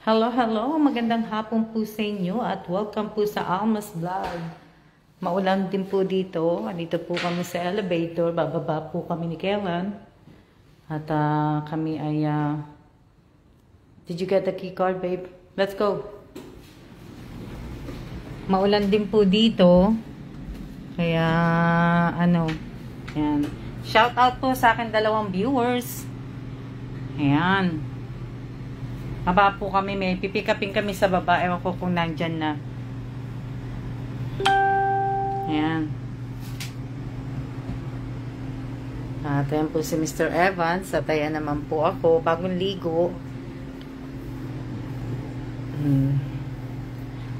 Hello, hello! Magandang hapon po sa inyo at welcome po sa Alma's Vlog. Maulan din po dito. Andito po kami sa elevator. Bababa po kami ni Kellan. At kami ay... Did you get the key card, babe? Let's go! Maulan din po dito. Kaya, yan. Shout out po sa akin 2 viewers. Ayan. Baba po kami, may pipikapin kami sa baba. Ewan ko kung nandyan na. Ayan. At ayan po si Mr. Evans. At ayan naman po ako. Bagong ligo.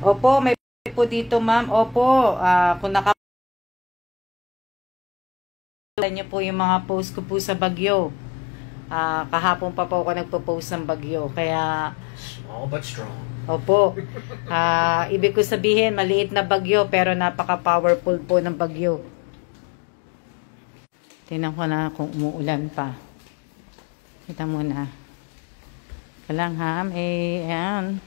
Opo, may po dito, ma'am. Opo, kung niyo po yung mga post ko po sa Bagyo. Kahapon pa po ako nagpo-post ng Bagyo. Kaya... Small but strong. Opo. Ibig ko sabihin, maliit na bagyo, pero napaka-powerful po ng bagyo. Tingnan ko na kung umuulan pa. Kita mo na. Kalangham, ayan.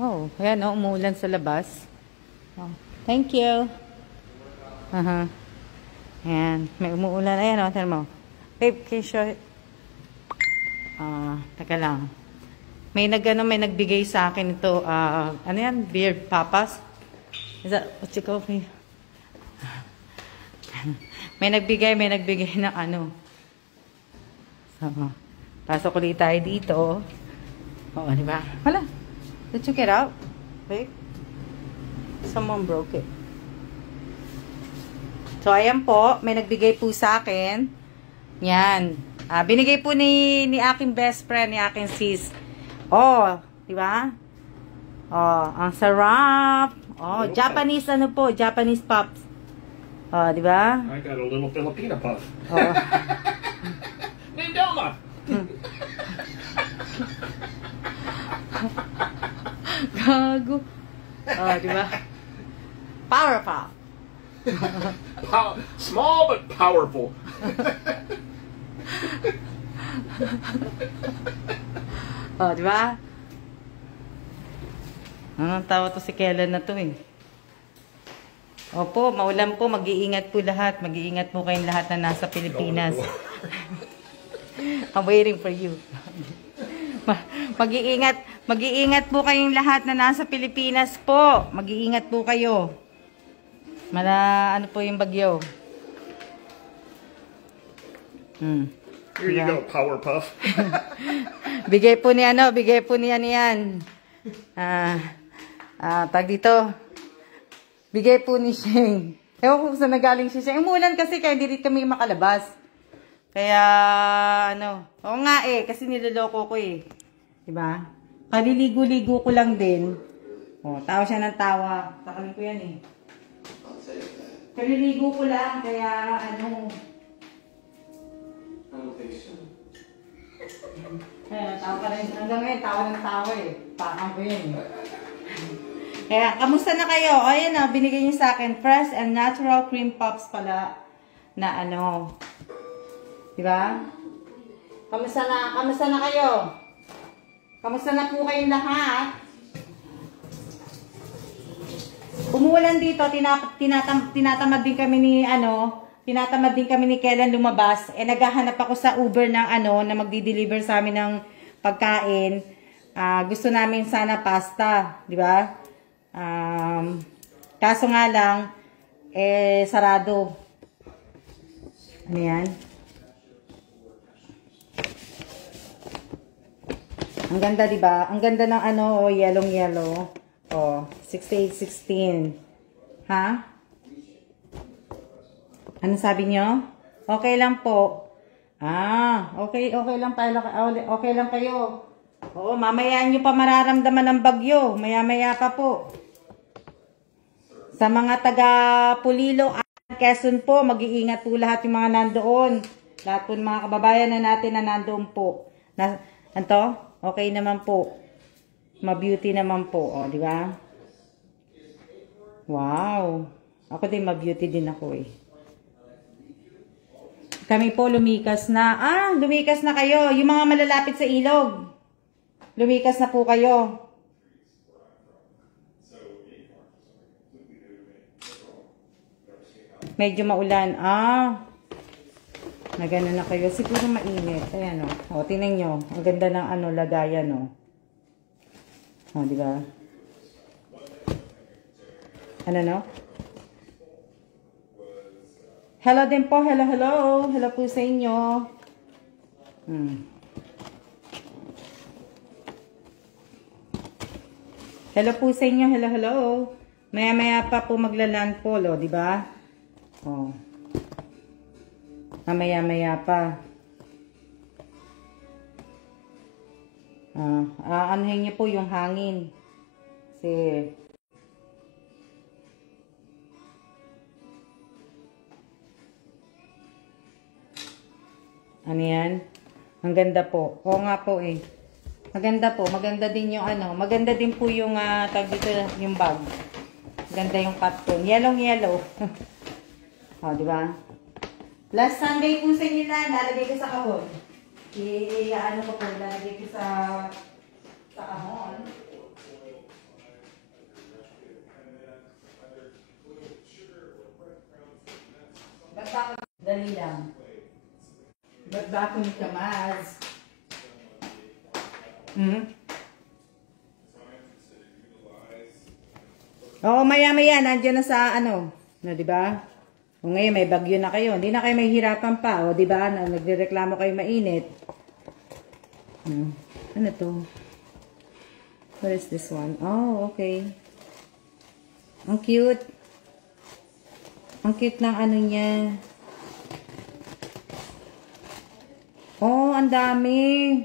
Oh, ayan, umuulan sa labas. Oh, thank you. Ayan, may umuulan. Ayan, tingnan mo. Babe, can you show it? Teka lang. May nagbigay sa akin ito, ano yan? Beard Papas? Is that, what's it called? May nagbigay ng ano. So, pasok ulit tayo dito. Oo, di ba? Hala, did you get out? Wait. Someone broke it. So, ayan po, may nagbigay po sa akin. Yan. Binigay po ni aking best friend, ni aking sis. Oh, di ba? Oh, ang sarap. Oh, Japanese ano po, Japanese puffs. Oh, di ba? I got a little Filipina puff. Oh. Nindoma. Gago. Oh, di ba? Power pop. Small but powerful. Oh, di ba? Anong tawa to si Kellan na to eh. Opo, maulan po. Mag-iingat po lahat. Mag-iingat po kayong lahat na nasa Pilipinas. I'm waiting for you. Mag-iingat po kayong lahat na nasa Pilipinas po. Mag-iingat po kayo. Ano po yung bagyo? Here you go, power puff. Bigay po niyan yan. Tag dito. Bigay po ni Sheng. Ewan ko kung saan nagaling si Sheng. Umulan kasi kaya hindi kami makalabas. Kaya, oo nga kasi niloloko ko eh. Diba? Kaliligo-ligo ko lang din. Oh, tawa siya ng tawa. Takamin ko yan eh. Kaliligo ko lang, kaya tawa ka rin. Hanggang ngayon, tawa ng tawa eh. Pakang ko yun eh. Kaya, kamusta na kayo? O, ayan o, binigay niyo sa akin. Fresh and natural cream puffs pala na diba? Kamusta na kayo? Kamusta na po kayong lahat? Umuulan dito, tinatamad din kami ni Kellan lumabas. Naghahanap ako sa Uber ng na magdi-deliver sa amin ng pagkain. Gusto namin sana pasta, di ba? Kaso nga lang, sarado. Ano yan? Ang ganda, di ba? Ang ganda ng yellow. Oh, 6816. Ha? Ano sabi nyo? Okay lang po. Okay lang pala. Okay lang kayo. Oo, mamaya nyo pa mararamdaman ng bagyo. Maya-maya pa po. Sa mga taga Pulilo at Quezon po, mag-iingat po lahat yung mga nandoon. Lahat po ng mga kababayan na natin na nandoon po. Okay naman po. Ma-beauty naman po, di ba? Wow. Ako din ma-beauty din ako eh. Kami po lumikas na. Lumikas na kayo. Yung mga malalapit sa ilog. Lumikas na po kayo. Medyo maulan. Na gano'n na kayo. Siguro mainit. Ayan o. Tingnan nyo. Ang ganda ng lagayan o. Di ba? Ano no? Hello din po. Hello, hello. Hello po sa inyo. Hello po sa inyo. Hello, hello. Maya-maya pa po magla-landfall, o, di ba? Oh. Maya-maya pa. Anuhin niyo po yung hangin. Kasi ano yan? Ang ganda po. Oo nga po eh. Maganda po. Maganda din yung maganda din po yung tag dito yung bag. Ganda yung cotton. Yellow. Di ba? Last Sunday po sa inyo na, lalagay ko sa kahon. Ko po, lalagay ko sa kahon. Dali lang. Ba't ba ako ni Kamaz? Oo, maya-maya, nandiyan na sa di ba? O ngayon, may bagyo na kayo. Hindi na kayo mahihirapan pa, o di ba? Nagrereklamo kayo mainit. Ano to? What is this one? Oh, okay. Ang cute. Ang cute ng niya. Oh, ang dami.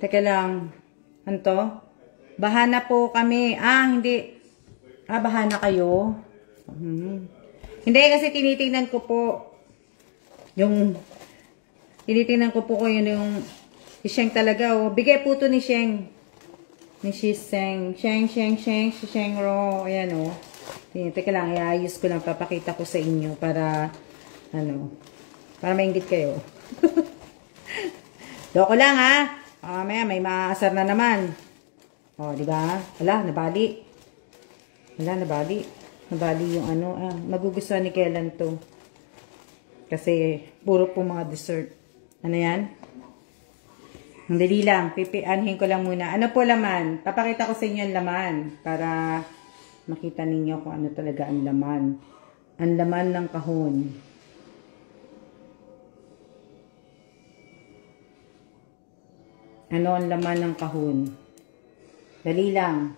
Teka lang. Ano to? Bahana po kami. Hindi. Bahana kayo. Hindi, kasi tinitingnan ko po. Tinitingnan ko po yung si Sheng talaga. Bigay po to ni Sheng. Ni Sheng. Sheng Ro. Ayan o. Teka lang, iayos ko lang. Papakita ko sa inyo para para maingit kayo. Loko lang Maya may maasar na naman. Di ba? Nabali. Nabali yung magugustuhan ni Kellen to. Kasi puro po mga dessert. Ano yan? Ang dali lang. Pipianhin ko lang muna. Ano po laman? Papakita ko sa inyo ang laman. Para makita ninyo kung ano talaga ang laman. Ang laman ng kahon. Ano ang laman ng kahon? Dali lang.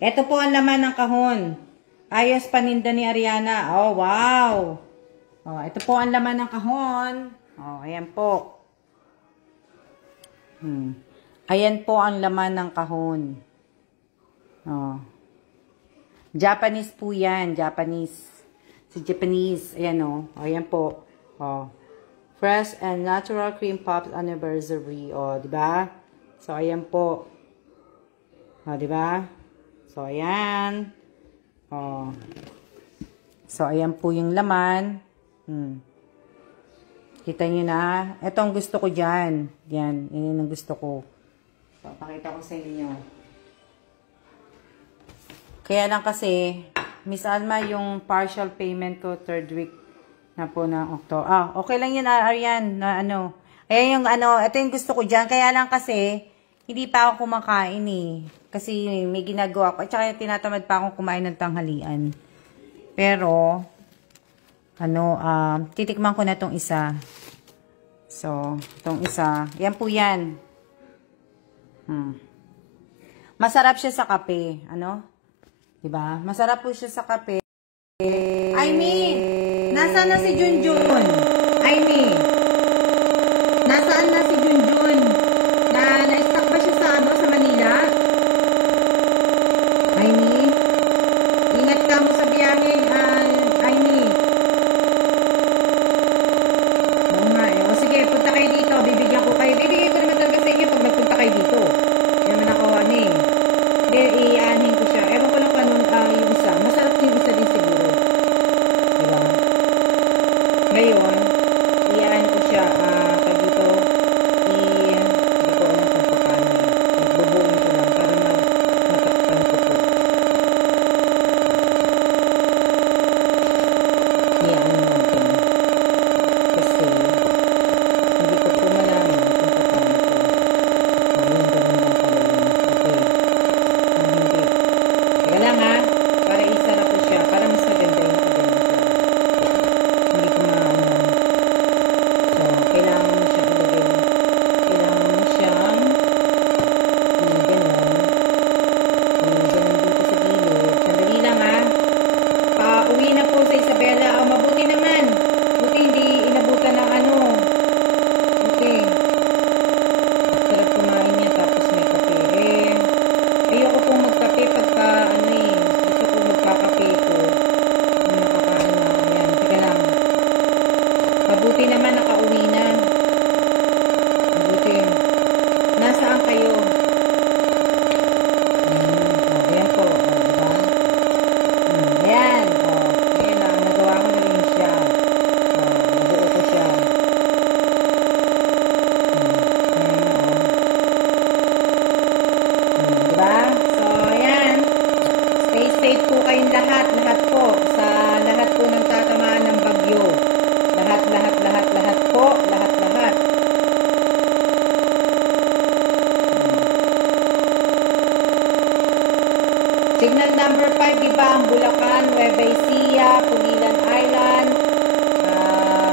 Ito po ang laman ng kahon. Ayos paninda ni Ariana. Oh, wow. Ito po ang laman ng kahon. Ayan po. Ayan po ang laman ng kahon. Japanese po yan. Japanese. Japanese. Ayan ayan po. Fresh and natural cream puffs anniversary. Diba? So, ayan po. Diba? So, ayan. So, ayan po yung laman. Kita nyo na. Ito ang gusto ko dyan. Yan. Yan ang gusto ko. So, pakita ko sa inyo. Kaya lang kasi, Miss Alma, yung partial payment ko, 3rd week na po ng October. Okay lang yun, Arian, na Ayan yung ito yung gusto ko dyan. Kaya lang kasi, hindi pa ako kumakain Kasi may ginagawa ko. At saka tinatamad pa akong kumain ng tanghalian. Pero, titikman ko na tong isa. So, tong isa. Yan po yan. Masarap siya sa kape. Diba? Masarap po siya sa kape. Aimee! Nasaan na si Junjun? Aimee! Nasaan na si Junjun? Na-stuck ba siya sa Manila? Aimee? Ingat ka mo sa biyahe, Aimee. Oo nga sige, punta kayo dito. Bibigyan ko kayo. Bibigyan ko naman talaga sa inyo pag magpunta kayo dito. Kaya naman ako, number 5, di ba? Ang Bulacan, Nueva Ecija, Pulilan Island.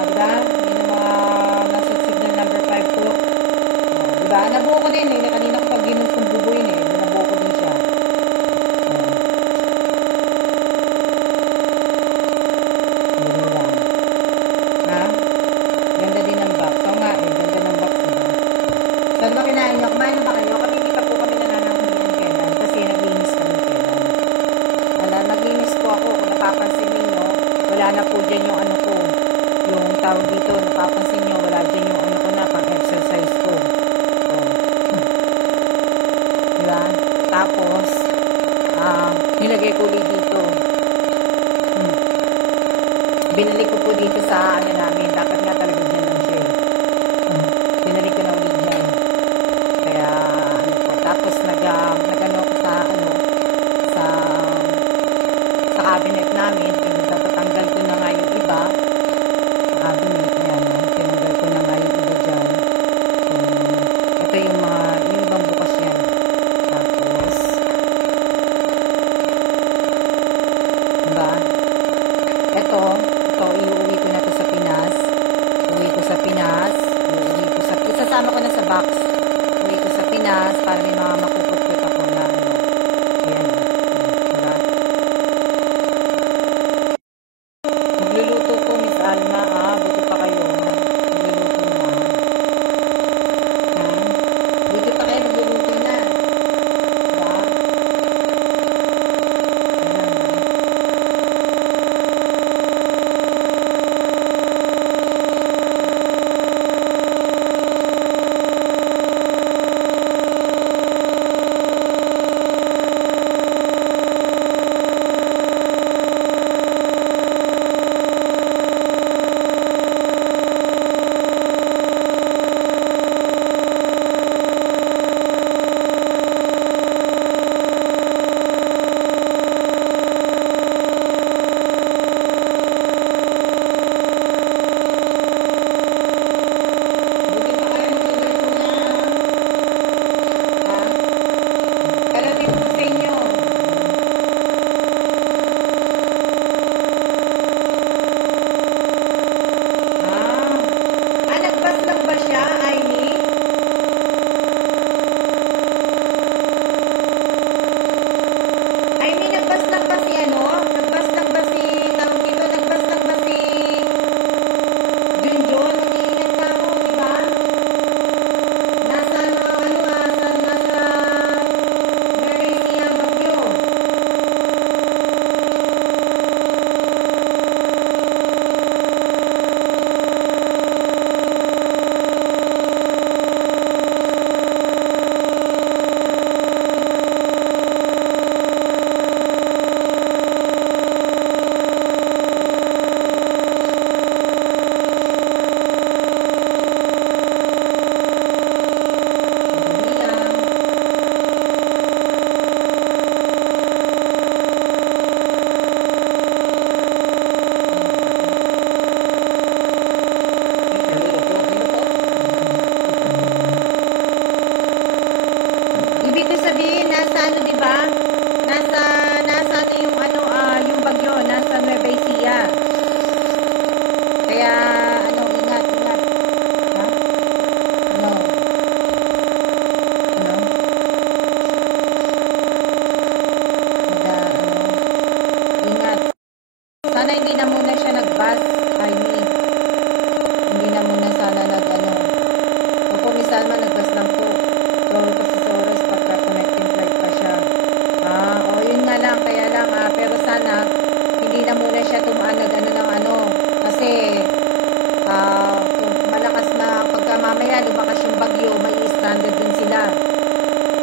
Diba? Yun ang mga nasa signal number 5 ko. Diba? Nabuo ko din eh. Kanina ko pag ginusumbugin eh. Nabuo ko din siya. Ha? Ganda din ng box. So nga eh. Ganda ng box niya. Saan ba kinain niyo? Kumain na ba kayo? Kami hindi pa po kami nanananghihan kailan. Kasi naglinis kami kailan. Naglinis po ako. Kung napapansin ninyo, wala na po dyan yung ano ko. Yung tawag dito, napapansin nyo, wala dyan yung ano ko na, pang-exercise ko. Diba? Tapos, nilagay ko ulit dito. Binalik ko po dito sa ano namin. Dapat nga talaga dyan lang siya. Binalik ko na ulit dyan. Kaya, ano po. Tapos, nag-ano ko sa, ano, sa cabinet namin. Tatanggal ko na nga yung iba. Sa cabinet, yan. Tinanggal ko na nga yung iba dyan. Ito yung mga, yung ibang bukas yan. Tapos, diba? Ito, iuwi ko na to sa Pinas. Uwi ko sa Pinas. Isasama ko na sa box. Uwi ko sa Pinas para may mga makukupit ako na ano. Ayan. Diba? Magluluto ko, Miss Alma. Buti pa kayo. Magluluto na. Buti pa kayo, magluluto na. Diba?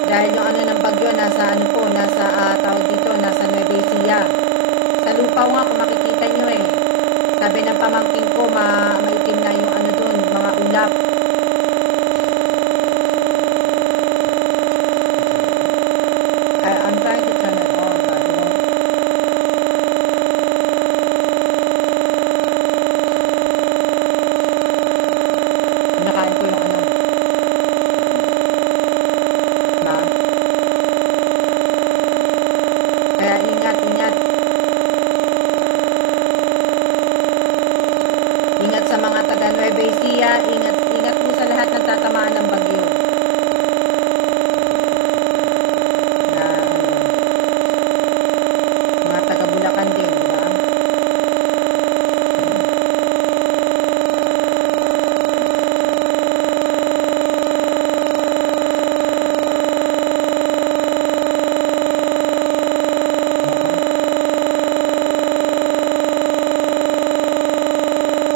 Dahil yung ano ng bagyo, nasa ano po, nasa tawag dito, nasa Nueva Ecija. Sa lupa nga, kung makikita nyo eh. Sabi ng pamangkin ko, maitim na yung ano dun, mga ulap. I'm trying to turn it on, but it won't. Nakain ko yung ano. Kaya ingat sa mga taga Nueva Ecija, ingat po sa lahat ng tatamaan ng bagyo. Na, mga taga Bulacan din, di ba?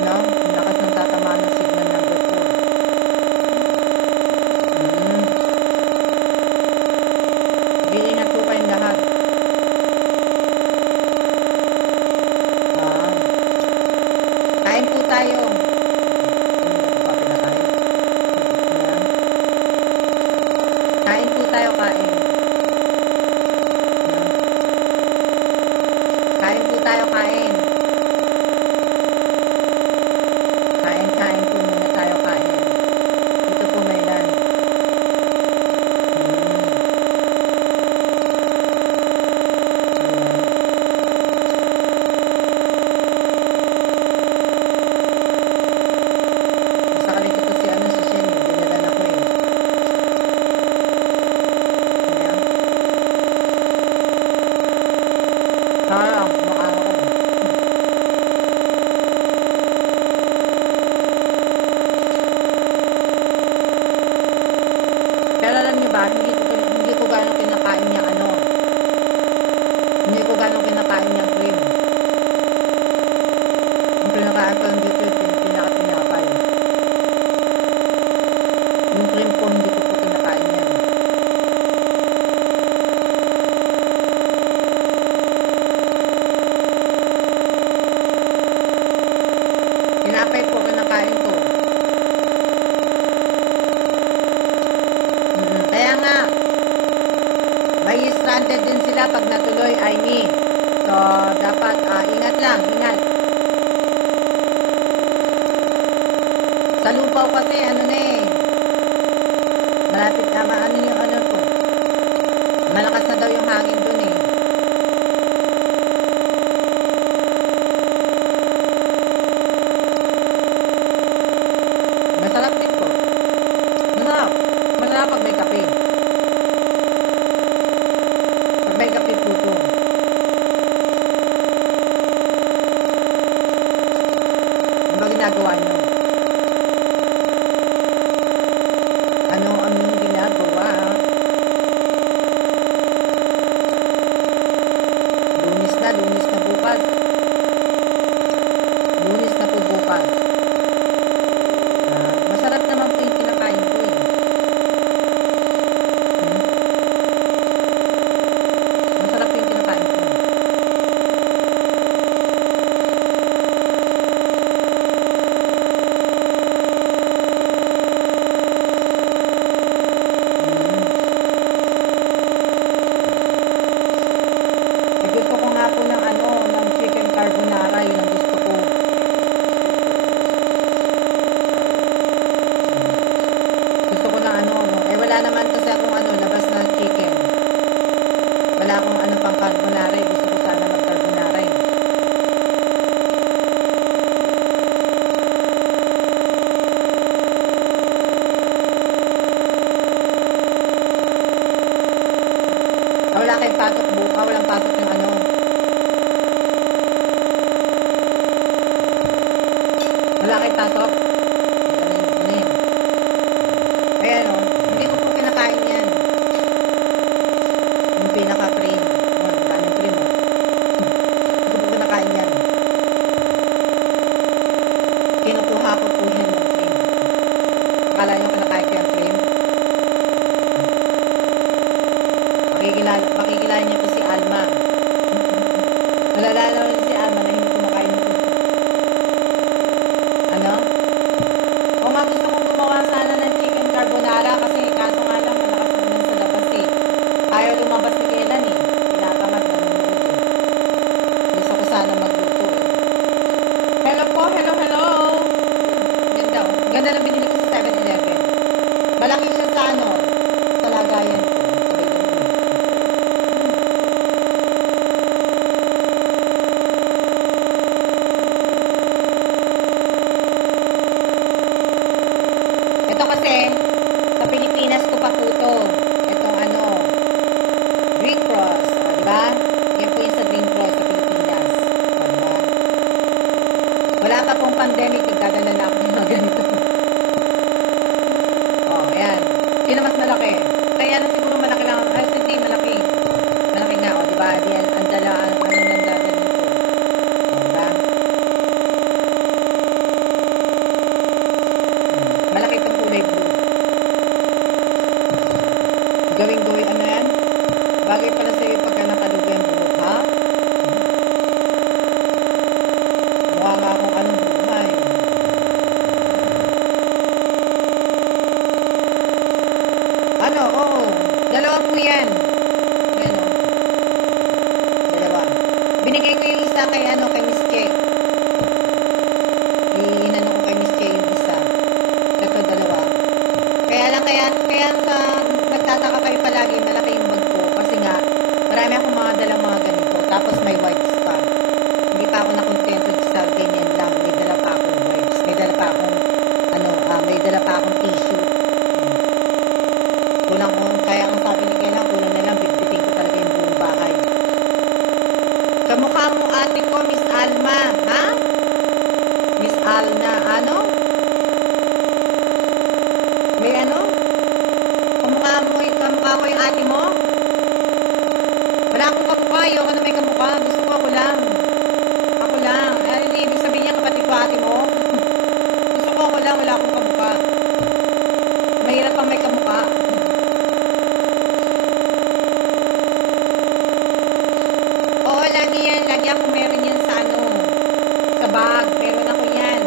No? Ang lakas ng tatamaan ng signal number 4. Iingat po kayong lahat. Ah. Kain po tayo. Hindi pa pinakain. Ayan. Kain po tayo, kain. Ayan. Kain po tayo, kain. Kain po muna tayo, kain. Ito po may lan. Basta kalit ito si ano, si Shen. Dinadan ako eh. Ayan. Parang, mukha ako. Pero alam niyo ba, hindi ko gano'ng kinakain yung ano. Hindi ko gano'ng kinakain yung cream. Ang pinakain ko lang dito, pinakatinapay. Yung cream po, hindi ko po kinakain yan. Tinapay po, kinakain ko. Kaya nga, may stranded din sila pag natuloy ay ni. So, dapat ingat lang, ingat. Sa lupaw kasi, ano na eh, malapit na, ano yung ano po, malakas na daw yung hangin dun eh. Masarap din po. Masarap. Masarap pag may kape. Pag may kape po ito. Ano ba ginagawa nyo? Ano ang inyong ginagawa? Lunis na bukas. Lunis na po bukas. Masarap naman po yung kinakain ko eh. Masarap yung kinakain ko. Gusto ko nga po ng ano, ng chicken carbonara, yun ang gusto ko. Gusto ko ng ano, wala naman kasi akong ano, labas na chicken. Wala akong ano pang carbonara, gusto ko sana mag-carbonara eh. Wala kayong pasok buka, walang pasok yung ano. Wala kayong pasok. Ano yun? Ayan o, hindi ko po kinakain yan. Yung pinaka-cream. Ang daming cream o. Hindi ko po kinakain yan. Kinukuha ko po yan yung cream. Akala nyo kinakain ko yung cream? Makikilala niyo po si Alma. Nalala rin si Alma na hindi kumakain nito. Ano? O nga gusto kong gumawa sana ng chicken carbonara kasi kaso nga lang malakas naman sa labas eh. Ayaw lumabas si Kailan eh. Tinatamad na nanonood eh. Gusto ko sana magluto eh. Hello po, hello. Ganda oh. Ganda na binili ko sa 7-Eleven. Malaki siya sa ano, sa lagayan ko. Wala pa pong pandemic, nagdadala na ako ng mga ganito. Oh, ayan. Sino mas malaki? Kaya na siguro malaki lang. Ay, hindi, malaki. Malaki nga, o, diba? Diyan, ang dala, ano nang dadalhin ko. Diba? Malaki itong kulay blue. Gawing-gawin, ano yan? Bagay pala sa'yo pagka nakalubo yung buhok, ha? Mukha nga akong anong buhay. Ano, oo. Dalawa po yan. Ayan, o. Dalawa. Binigay ko yung isa kay, ano, kay Miss Che. Inano ko kay Miss Che yung isa. Ito, dalawa. Kaya lang, kaya sa nagtataka kayo palagi, malaki yung bag ko. Kasi nga, marami akong mga dalang mga ganito. Tapos may wipes pa. Hindi pa ako nakontento sa ganyan lang. May dala pa akong wipes. May dala pa akong, ano, may dala pa akong tissue. Kulang ko, kaya ang sabi ni Kena, kulang na lang, bitbitin ko talaga yung buong bahay. Kamukha mo ate ko, Miss Alma, ha? Miss Alna, ano? May ano? Kamukha ko yung ate mo? Wala akong kamukha, ayoko na may kamukha. Gusto ko ako lang. Ako lang. Ano hindi ibig sabihin niya kapatid ko ate mo? Gusto ko ako lang, wala akong kamukha. Mahirap pang may kamukha. Oo, lagi yan. Lagi ako meron yan sa ano, sa bag. Meron ako yan.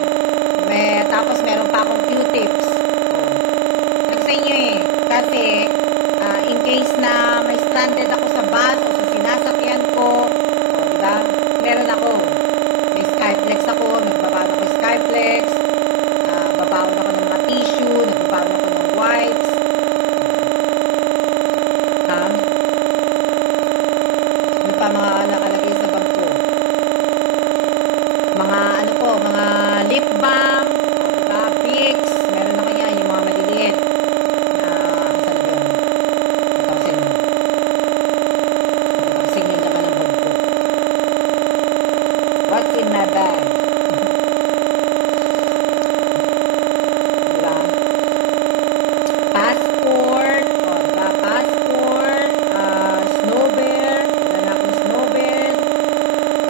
Tapos meron pa akong Q-tips. Sa inyo eh. Kasi, in case na may stranded ako sa bus o sa sinasakyan ko, diba? Meron ako. May Skyflex ako. Nagbabaon ako ng Skyflex. Babaon ako ng mga tissue. Nagbabaon ako ng wipes. Ano pa mga nakalagay sa bag ko? Mga ano po, mga lip balm. Diba? Vicks. Meron ako yan. Yung mga maliliit. What's in my bag? Diba? Passport. O, diba? Passport. Snowbear. Wala na akong snowbear.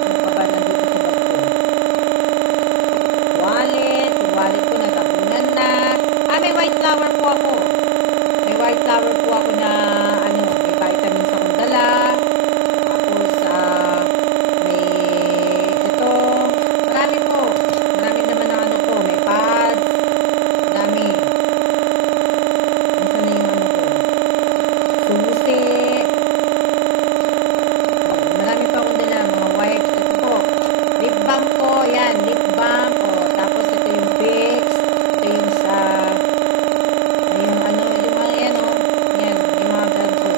Ano pa ba nandito sa bag ko? Wallet. Yung wallet ko nagabunan na. May white flower po ako. May white flower po ako na ano, may vitamins akong dala. Tapos, may ito. Marami po. Marami naman na ano po. May pads. Marami. Nasaan na yung ano ko? Susi. Marami pa akong dala. Mga wipes. Ito po. Lip balm ko. Yan. Lip balm. O, tapos ito yung Vicks. Ito yung sa yung ano, yung mga yan o. Yan. Yung mga ganito.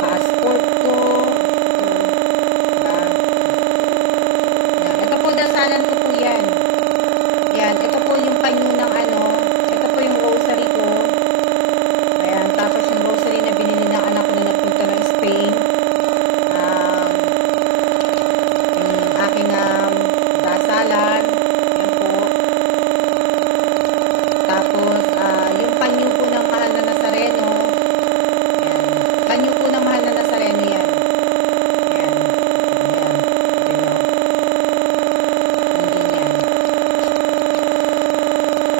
Passport ko. Diba? Yan. Ito po, dasalan ko po yan. Yan. Ito po yung panyo ng ano. Ito po yung rosary ko. Ayan. Tapos yung rosary na binili ng anak ko na nagpunta ng Spain. Yung aking dasalan. Yan po. Tapos, yung panyo po ng mahal na Nazareno. Ayan. Panyo po ng mahal na Nazareno yan. Ayan. Ayan. Ayan. Hindi yan.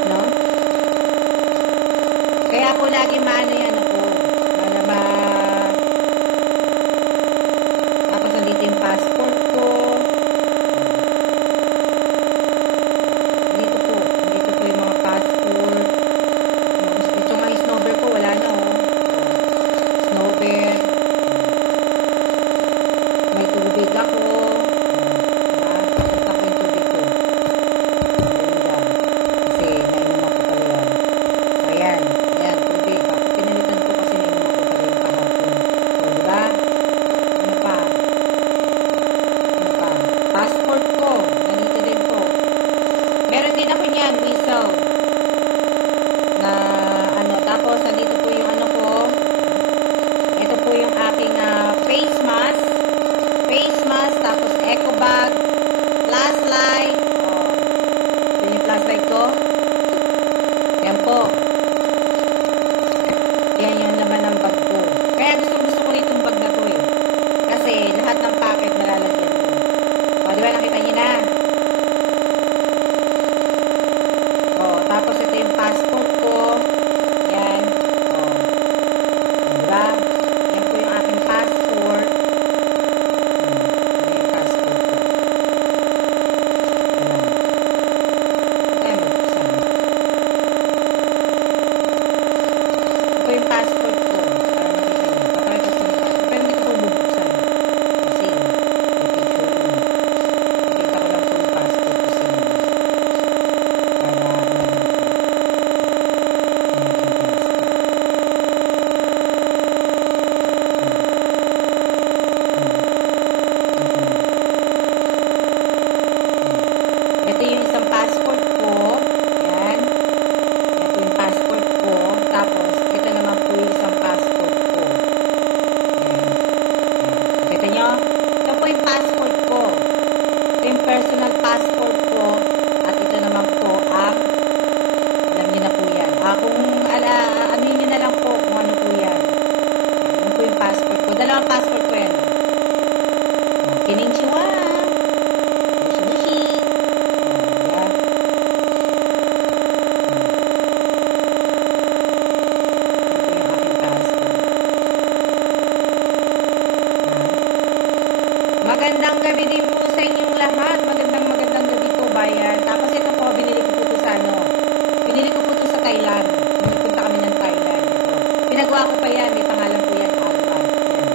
No? Kaya po lagi maano yan ako. Para ba... Tapos nandito yung passport ko. Dito po. Dito po yung mga passport. Ito nga yung snowbear ko. Wala na oh. Snowbear. May tubig ako. Tapos ako yung tubig ko. Kasi nainom ako pala yan. Ayan. Ayan, tubig. Ako pinalitan ko kasi nainom ako pala yung kahapon. O, diba? Ano pa? Ano pa? Passport ko. Nandito din po. Meron din ako niyan, whistle. Na ano, tapos nandito po yung ano ko. Ito po yung aking face mask. Face mask, tapos eco bag. Yan po. Yan yung laman ng bag ko. Kaya gusto ko rin itong bag na to eh. Kasi lahat ng packet malalagyan mo. O, di ba nakita niyo na? O, tapos ito yung passport ko. Yan. O. Di ba? Yan po yung aking passport. Yan yung passport ko. Ayan. Ayan, buksan. Ito yung passport ko. Para makita niyo. Papakita ko sa mukha. Pero hindi ko po bubuksan. Kasi, may picture yun. Nakita ko lang po yung passport ko sa inyo. Para, alam niyo po. Ayan yung passport. Ito yung isang passport ko. Yan. Ito yung passport ko. Tapos, ito naman po yung isang passport ko. Yan. Kita nyo? Ito po yung passport ko. Ito yung personal passport ko. At ito naman po ang, alam niyo na po yan. Kung ano nyo na lang po kung ano po yan. Yan po yung passport ko. Dalawang passport ko yan. Kininchiwa. Bushi-bushi. Yan. Ito yung aking passport. Magandang gabi din po sa inyong lahat. Magandang gabi po, bayan. Tapos ito po, binili ko po ito sa ano. Binili ko po ito sa Thailand. Nung nagpunta kami ng Thailand. Ito. Pinagawa ko pa yan. May pangalan po yan. Alpha. Yan.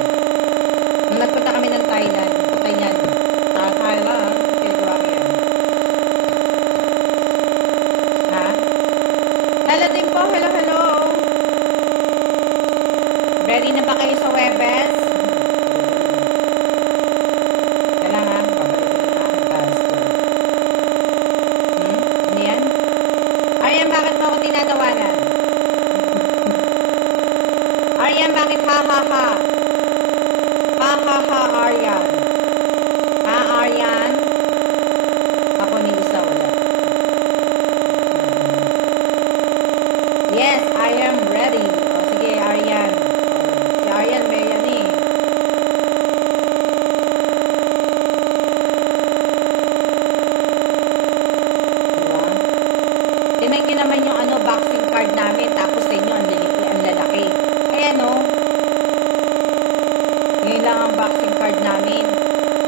Nung nagpunta kami ng Thailand. Punta yan. Thailand. Pinagawa ko yan. Ha? Hello din po. Hello, hello. Ready na ba kayo sa Webes? Kailangan ha. Babalik ko yung aking passport. Ano yan? Ayan, bakit mo ako tinatawanan? Ayan, bakit ha-ha-ha? Ha-ha-ha, Aryan. Ha, Aryan? Ako ni isa wala. Yes, I am ready. O, sige, Aryan. Si Aryan, may yan eh. Diba? Tinan nyo naman yung ano, boxing card namin. Tapos sa inyo, ang lalaki. Ayan o. Ngayon lang ang boxing card namin.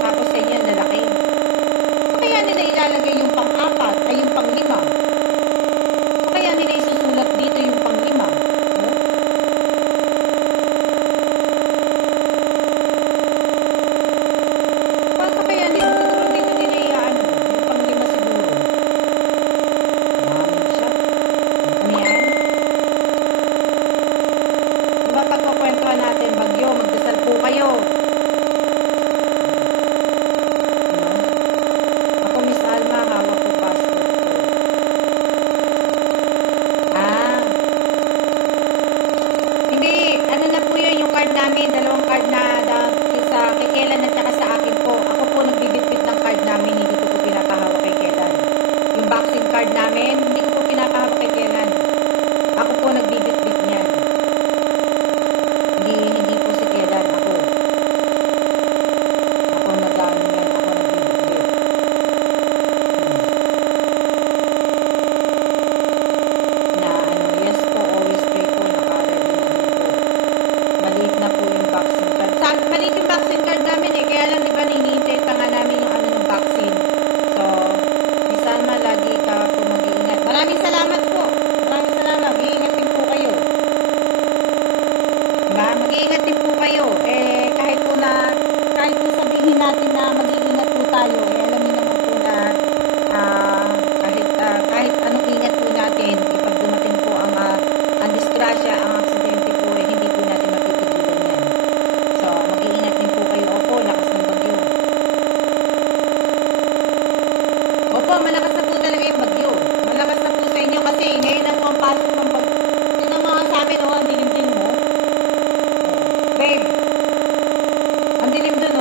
Tapos sa inyo, ang lalaki. So, kaya nila ilalagay yung pang-apat ay yung pang-lima. So, kaya nila isusulat dito yung pang-lima. So, kaya nila siguro dito nila iaan yung pang-lima siguro. Maraming siya. Ano yan? Diba pagkakwentuhan natin, bagyo, magdasal po kayo. Ako, Miss Alma, hawak ko passport ko. Hindi. Ano na po yun, yung card namin. Dalawang card na kay Kelan at saka sa akin po. Ako po nagbibitbit ng card namin. Hindi ko po pinapahawak kay Kelan. Yung boxing card namin, hindi ko po pinapahawak kay Kelan. Ako po nagbibitbit niyan. Hindi po si Kelan. Ako. Ako nag-ano yan. Ako nagbibitbit. Na ano, yes po, always pray po, naka-ready na din po. Maliit na po yung vaccine card. Maliit yung vaccine card namin eh, kaya lang di ba hinihintay pa nga namin yung ano ng vaccine. So, Miss Alma, lagi ka po mag-iingat. Maraming salamat po. Maraming salamat. Mag-iingat din po kayo. Diba? Mag-iingat din po kayo. Kahit po sabihin natin na mag-iingat po tayo, alam niyo naman po na kahit anong ingat po natin, pag dumating po ang disgrasya, ang aksidente po, hindi po natin mapipigilan yan. So, mag-iingat din po kayo. Opo, lakas ng bagyo. Opo, malakas na po talaga yung bagyo. Malakas na po sa inyo kasi ngayon na po ang pasok ng bagyo. Tignan mo nga sa amin, ang dilim-dilim mo. Babe, ang dilim dun,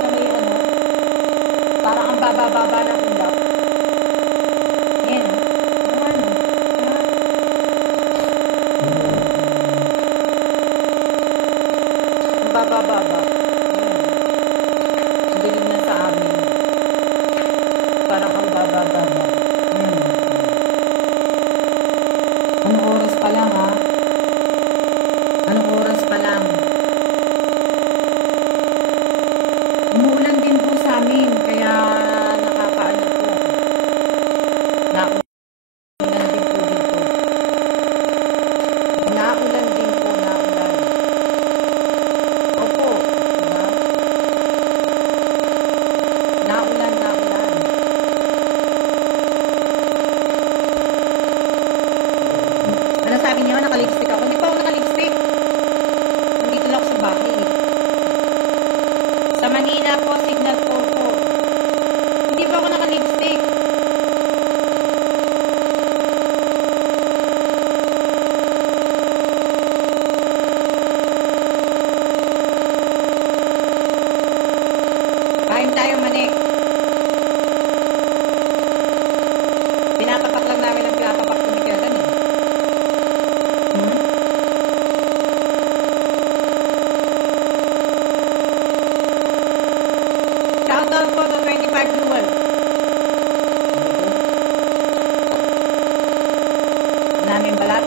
sa may ano, parang ang baba-baba ng ulap. Ayan, Anong oras pa lang, ha? Anong oras pa lang? Umuulan din po sa amin, kaya nakakaano po. Naulan din po dito. Naulan din po, naulan. Opo, diba? Naulan, naulan. Ano sabi niyo? Naka-lipstick ako. Hindi pa ako naka-lipstick. Nandito lang ako sa bahay. Sa Manila po, signal po po. Hindi pa ako naka-lipstick. Kain tayo, manik. Pinatapak lang namin ang pinatapak ko ni Kevin. Shout out po to 25 viewers. Namin balat.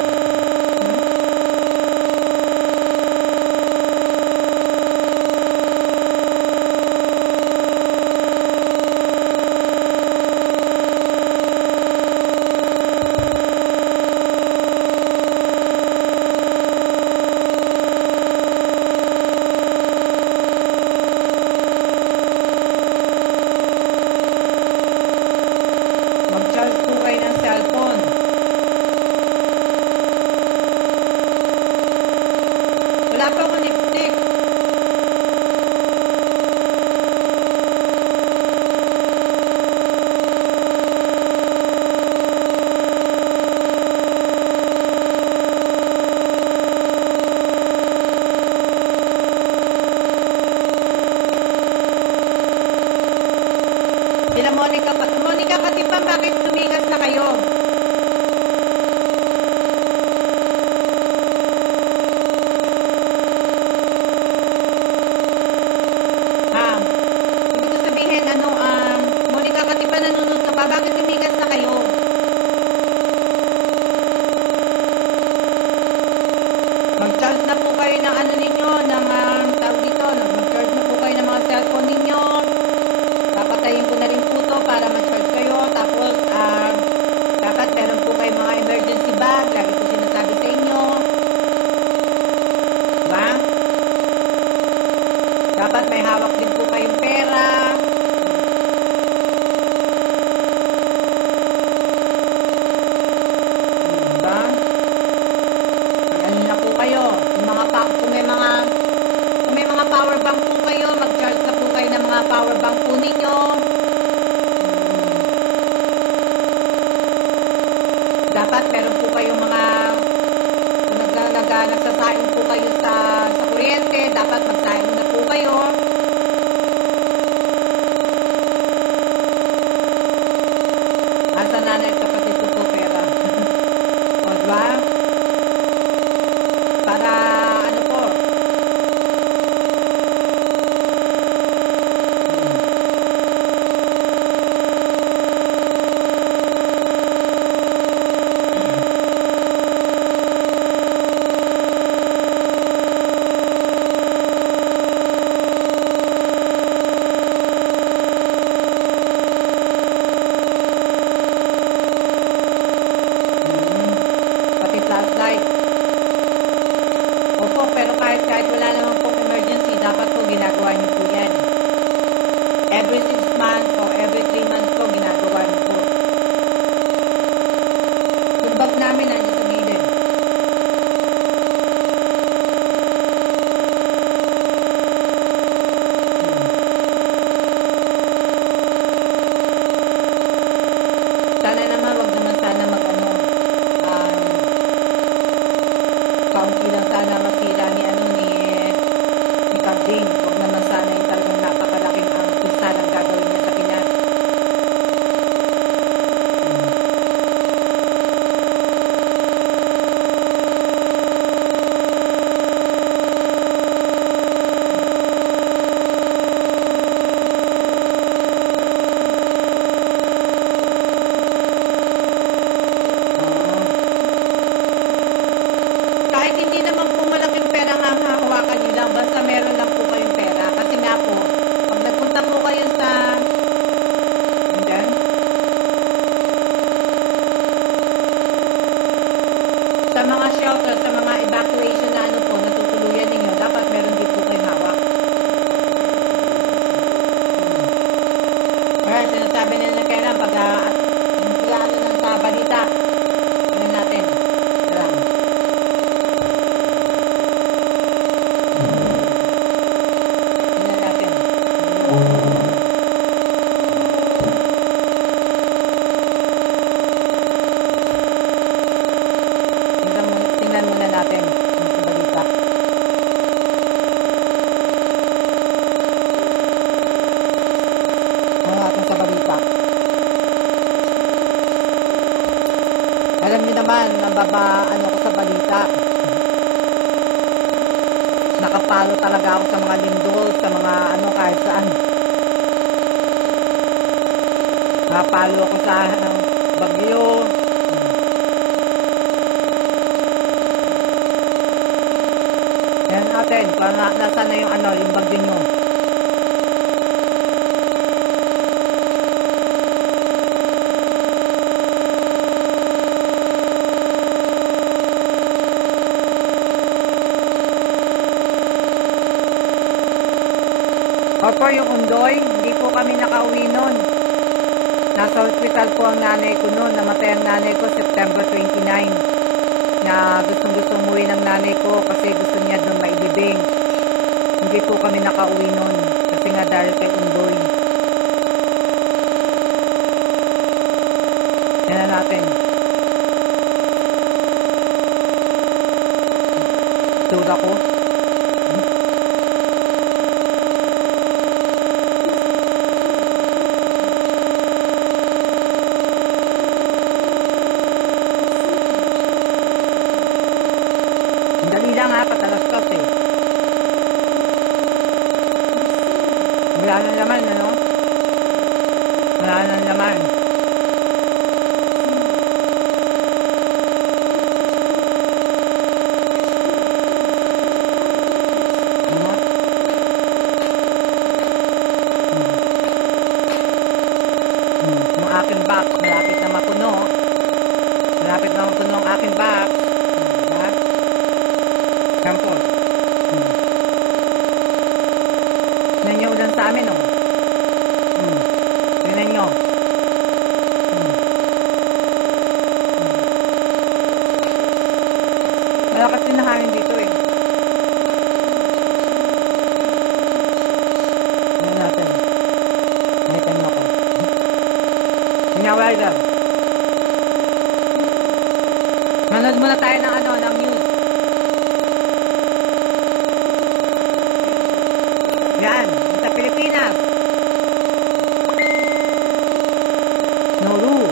Mag-charge po kayo ng cellphone. Wala pa akong lipstick. Sila Monica Katipan, bakit tumigas na kayo? Ha? Ibig ko sabihin, Monica Katipan, nanonood ka pa, bakit tumigas na kayo? Mag-charge na po kayo ng ano ninyo, ng tawag dito, mag-charge na po kayo ng mga cellphone ninyo. Papatayin ko na rin po to para ma-charge kayo. Tapos, dapat meron po kayo mga emergency bag. Lagi ko sinasabi sa inyo. Diba? Dapat may hawak din po kayong pera. Diba? Ano na po kayo? Kung may mga power bank po kayo, mag-charge na po kayo ng mga power bank po ninyo. Dapat meron po kayong mga kung nagsasaing po kayo sa kuryente, dapat magsaing na po kayo. Asa nanay at kapatid ko po pera. O, diba? Para ano po, pati flashlight. Opo, pero kahit wala naman pong emergency, dapat po ginagawa niyo po yan. Every 6 months or every 3 months po ginagawa niyo po. Yung bag namin nandiyan sa gilid. Sana naman, wag naman sana kaunti lang sana masira ni Cardin. Wag naman sana yung talagang napakalaking ang pisalang gagawin niya sa Pinas. sinasabi nila kailan pag ano ng sa balita. Tingnan natin. Ito lang. Tingnan natin. Tingnan muna natin sa balita. Sa balita. Alam niyo naman, ano ko sa balita. Nakapalo talaga ako sa mga lindol, sa mga kahit saan. Nakapalo ako sa bagyo. Yan natin, kung nasa na yung bagyo nyo. Opo, yung Undoy, hindi po kami nakauwi nun. Nasa hospital po ang nanay ko nun. Namatay ang nanay ko September 29. Na gustong-gusto umuwi ng nanay ko kasi gusto niya doon mailibing. Hindi po kami nakauwi nun. Kasi nga dahil kay Undoy. Yan na natin. Tura ko. Dali lang ha, patalastos eh. Wala nang laman, ano? Wala nang laman. Yung aking box, malapit na mapuno. Malapit na mapuno ang aking box. Kampol. Tignan nyo ulan sa amin, oh. Tignan nyo. Malakas din na hangin dito, eh. Tignan natin. Nakita nyo ako. Hinaway lang. Manood muna tayo ng ng news. Yan, sa Pilipinas. Nauru.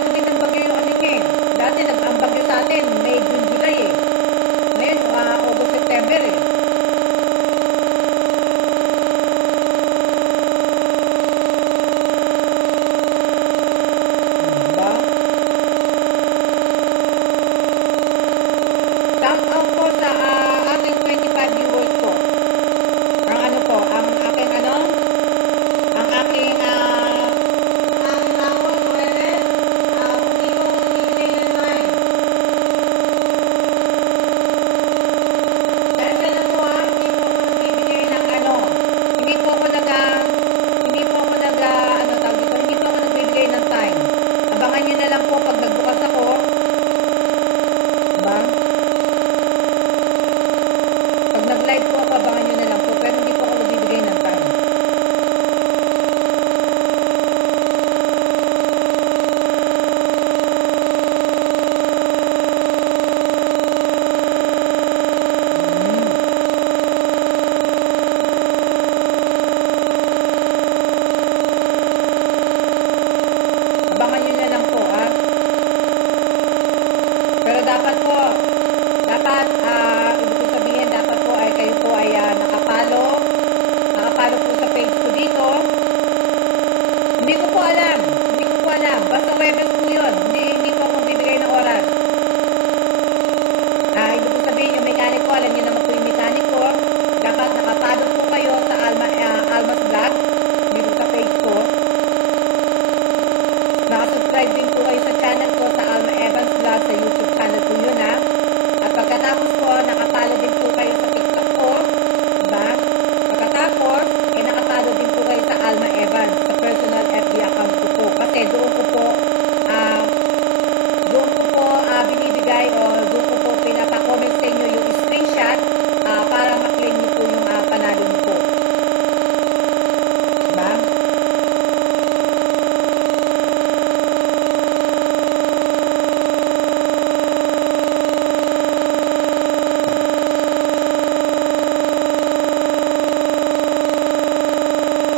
napalo din ng bagyo yung ano niya eh. Dati ang bagyo sa atin, May, June, July eh. Ngayon, August, September eh. Diba? Shout out po sa ating 25 viewers po. Ang ano po, ang aking ano? Ang aking ako, Joeles, hindi ko magbibigay ng time. Kasi na po hindi po ako nagbibigay ng ano, hindi po ako hindi po ako ano tawag dito, hindi po ako nagbibigay ng time. Abangan nyo na lang po pag nagbukas ako. Diba? Pag nag-live po ako, abangan nyo na lang po, pero hindi po ako nagbibigay ng time. Abangan nyo na lang po, ha? Pero dapat po, ibig ko sabihin, dapat po ay kayo po ay nakapalo po sa page ko dito. Hindi ko po alam, basta Webes po yun, hindi po ako magbibigay ng oras. Ibig ko sabihin, yung mechanic ko, alam nyo naman po yung mechanic ko, dapat nakapalo po kayo sa Almas Vlog, dito sa page ko. Nakasubscribe din po kayo sa channel ko, sa Alma Evans Vlog, sa YouTube channel ko yun, ha. At pagkatapos po, nakapalo din po kayo sa TikTok ko, diba? Pagkatapos, nakapalo din po kayo sa Alma Evans, sa personal FB account ko po. Kasi doon ko po binibigay o doon ko po pinapa-comment sa inyo yung screenshot para maklaim niyo po yung panalo niyo po. Diba?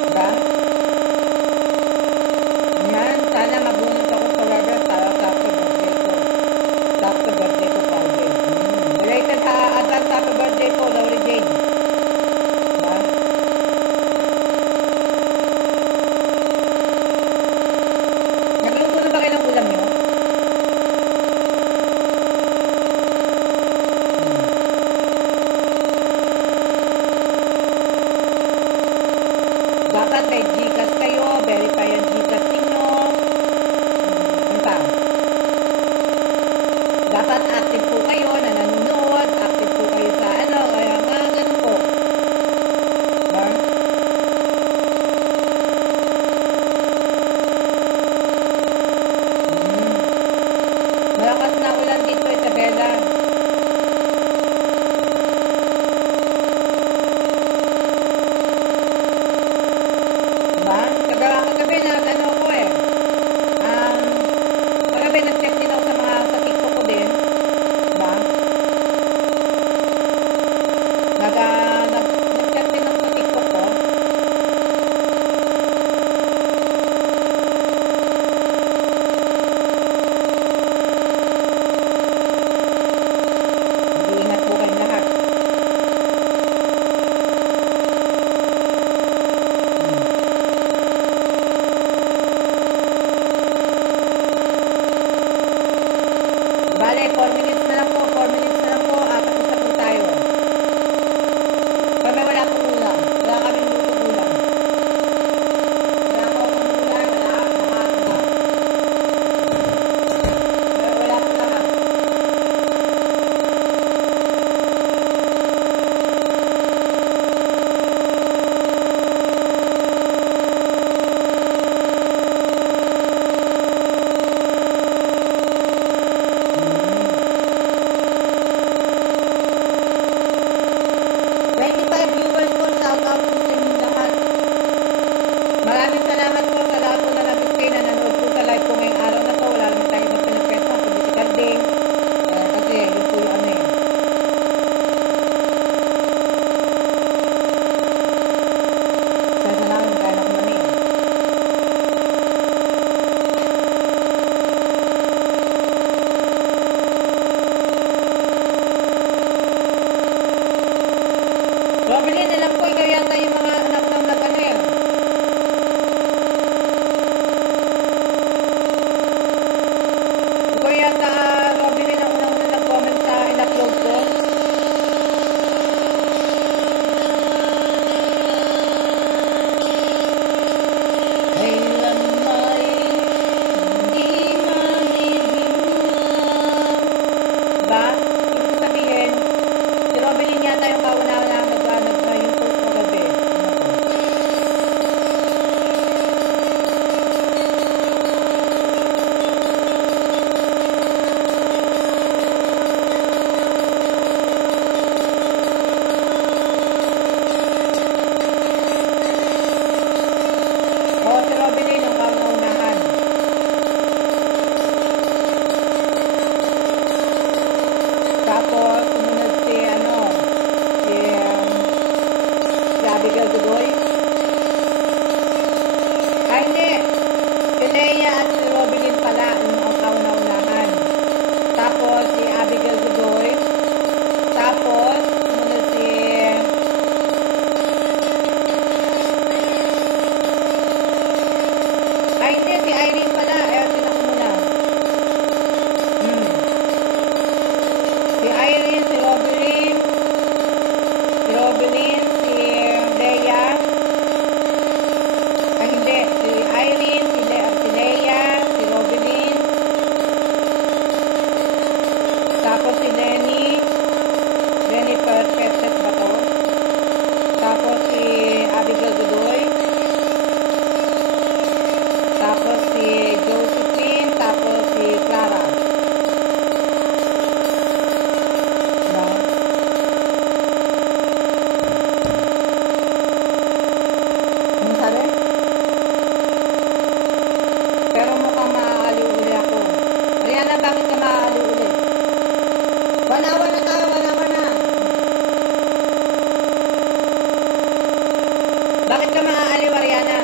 Diba? Yan, sana mabunot ako sa weather para sa birthday ko. Sa birthday ko, Friday. Related sa advance happy birthday ko, Laurie Jane. Diba? Nagluto na ba kayo ng ulam niyo? Dapat may Gcash kayo, verify ang Gcash ninyo. Ano pa? Dapat active po kayo na nanonood, active po kayo sa ano, kaya mga ganun po. Diba? Malakas na ulan dito, Isabela. Diba? Kagabi ano ko eh. Kagabi nag-check din ako sa TikTok ko din. Diba? Nag-check din ako sa TikTok ko. Mag-iingat po kayong lahat. Bale, 4 minutes na lang po, 4 minutes na lang po, tapos na po tayo. Kami wala pong ulam. Wala kaming luto ulam. Wala po akong ulam, wala po lahat. maaaliw ulit. 1 hour na tayo, 1 hour na. Bakit ka maaaliw, Ariana?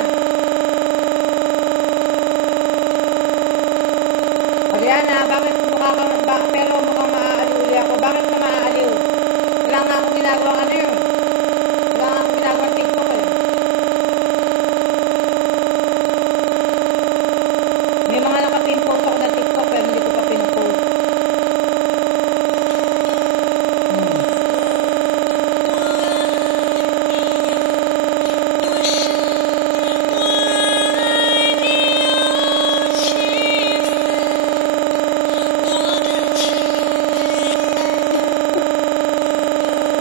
Ariana, bakit mukha ka, pero mukhang maaaliw ulit ako? Bakit ka maaaliw? Wala nga akong ginagawa ano yun. Wala nga akong ginagawa TikTok eh. May mga nakapin-post ako na TikTok pero hindi ko pa pin-post.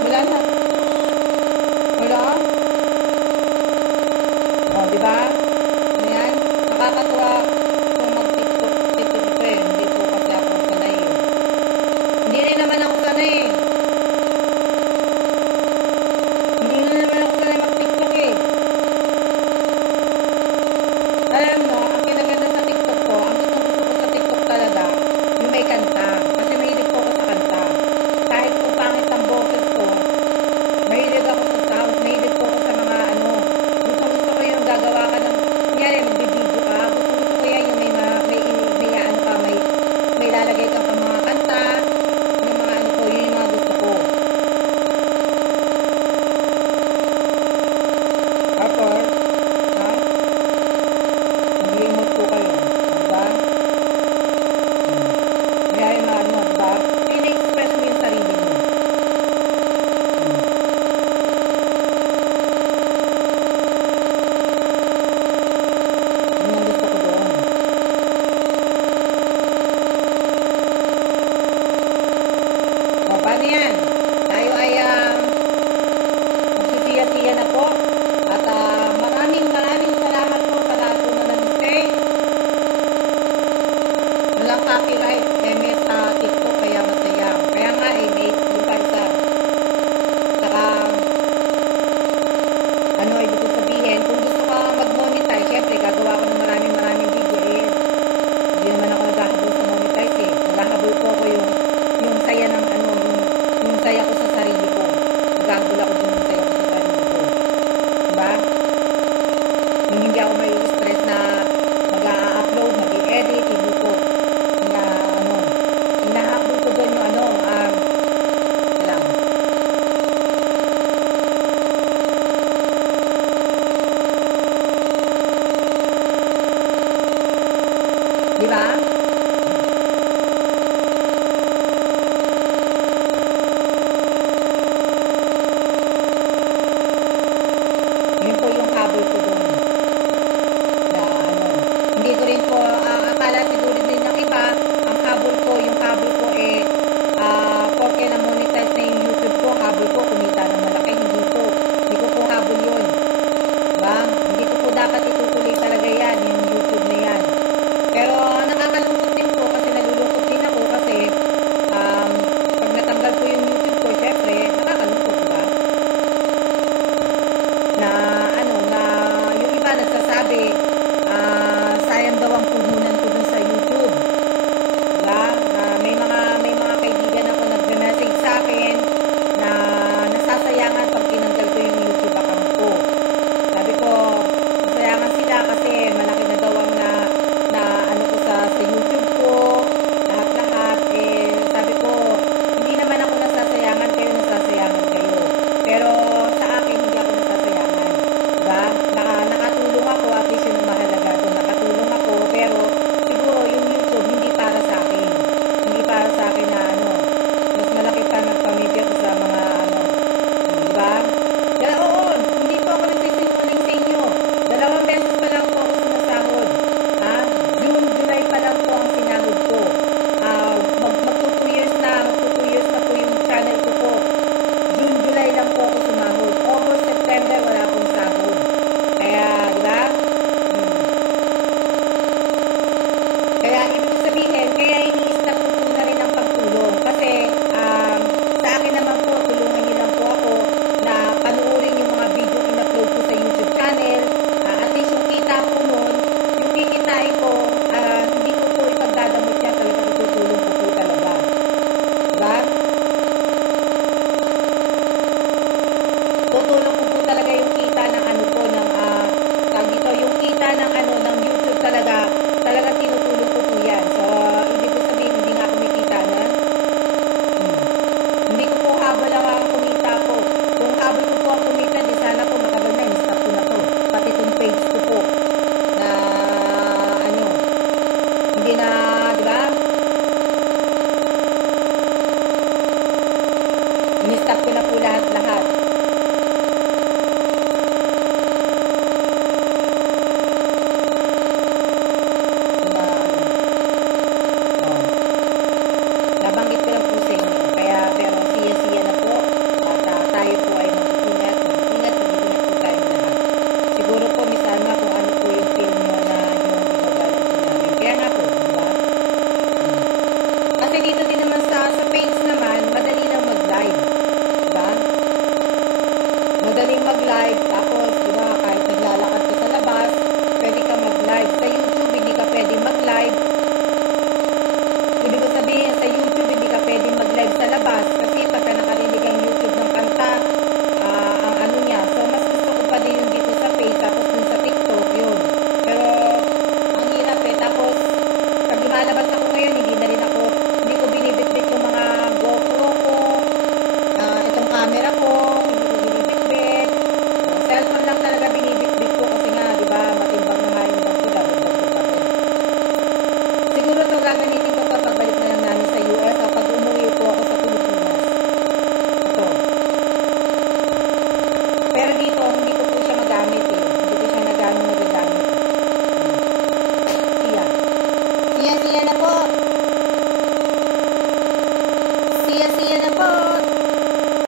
Wala na. Wala? O, diba? Ayan. Nakakatuwa kung mag-TikTok ito eh. Hindi po kasi ako sanay eh. Hindi rin naman ako sanay eh. Hindi rin naman ako sanay mag-TikTok eh. Alam mo, ang kinaganda sa TikTok ko, ang gusto ko sa TikTok talaga, yung may kanta. Kasi mahilig po ako sa kanta. Kahit po pangit ang boses ko, mahilig ako sa sound, mahilig po ako sa mga ano. Gusto ko yung gagawa ka ng, kunyari, magbibideo ka. Gusto ko yan yung may ano ka, may lalagay ka pang mga kanta, yung mga ano ko, yun yung mga gusto ko. Tapos, ha? Mag-i-emote po kayo. Diba? Kaya yung mga ano, diba? Pina-express mo yung sarili mo. Yun ang gusto ko doon. O, paano yan? Tayo ay magsisiya-siya na po. At maraming salamat po sa lahat po na nag-stay. Walang copyright eme sa TikTok kaya masaya. Kaya nga eh, may iba isa. Saka, ano ibig ko sabihin, kung gusto ka mag-monetize, syempre gagawa ko ng maraming video eh. Hindi naman ako naghahabol sa monetize eh. Naghahabol po ako yung saya ng ano, yung saya ko sa sarili ko. Naghahabol ako dun yung saya ko sa sarili ko. Diba? Yung hindi ako may stress na mag-a-upload, mag-i-edit, hindi ko na ano, hinahabol ko dun yung ano, lang. Diba? Yun po yung habol ko dun. Na ano, hindi ko rin po, akala siguro din ng iba, ang habol ko, yung habol ko eh, porque na-monetize na yung YouTube ko, habol ko, kumita ng malaki, hindi po. Hindi ko po habol yun. Diba? Hindi ko po dapat itutuloy talaga yan, yung YouTube na yan. Pero nakakalungkot din po kasi nalulungkot din ako kasi pag natanggal ko yung YouTube ko, syempre, nakakalungkot, diba? Na ano, na yung iba nagsasabi, sayang daw ang puhunan ko dun sa YouTube. Diba? May mga nagagamit eh. Hindi ko siya nagagamit. Siya. Siya na po.